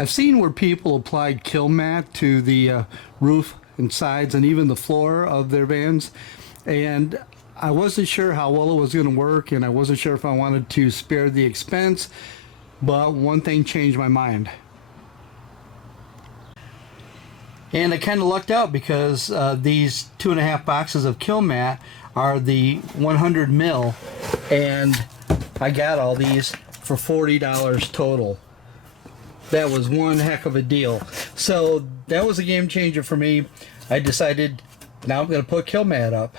I've seen where people applied Kilmat to the roof and sides and even the floor of their vans, and I wasn't sure how well it was going to work, and I wasn't sure if I wanted to spare the expense, but one thing changed my mind. And I kind of lucked out because these 2.5 boxes of Kilmat are the 100 mil, and I got all these for $40 total. That was one heck of a deal. So that was a game changer for me. I decided now I'm going to put Kilmat up.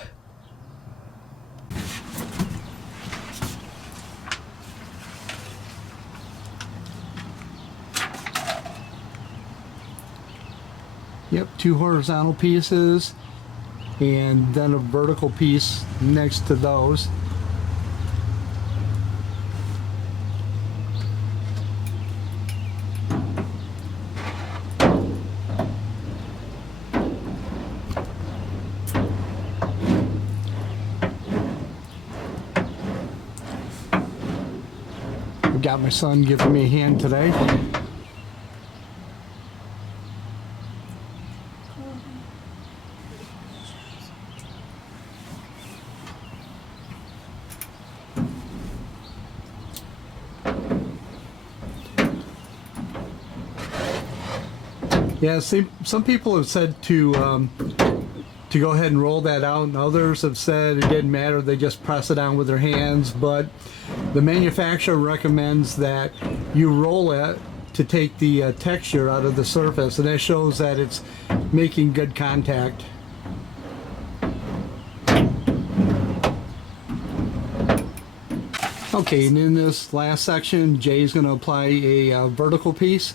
Yep, 2 horizontal pieces and then a vertical piece next to those. I've got my son giving me a hand today. Yeah, see, some people have said to go ahead and roll that out, and others have said it didn't matter, they just press it down with their hands, but the manufacturer recommends that you roll it to take the texture out of the surface, and that shows that it's making good contact. Okay, and in this last section, Jay's going to apply a vertical piece.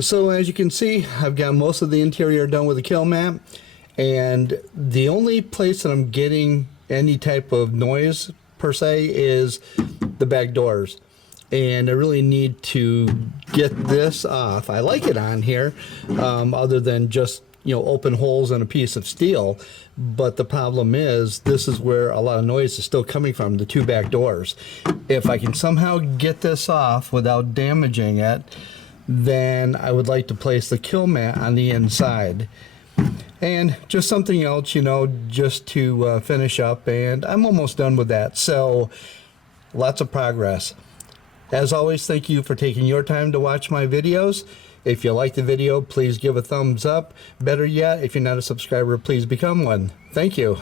So as you can see, I've got most of the interior done with the Kilmat, and the only place that I'm getting any type of noise per se is the back doors, and I really need to get this off. I like it on here, other than just, you know, open holes in a piece of steel, but the problem is this is where a lot of noise is still coming from, the 2 back doors. If I can somehow get this off without damaging it, then I would like to place the Kilmat on the inside. And just something else, you know, just to finish up, and I'm almost done with that. So lots of progress. As always, thank you for taking your time to watch my videos. If you like the video, please give a thumbs up. Better yet, if you're not a subscriber, please become one. Thank you.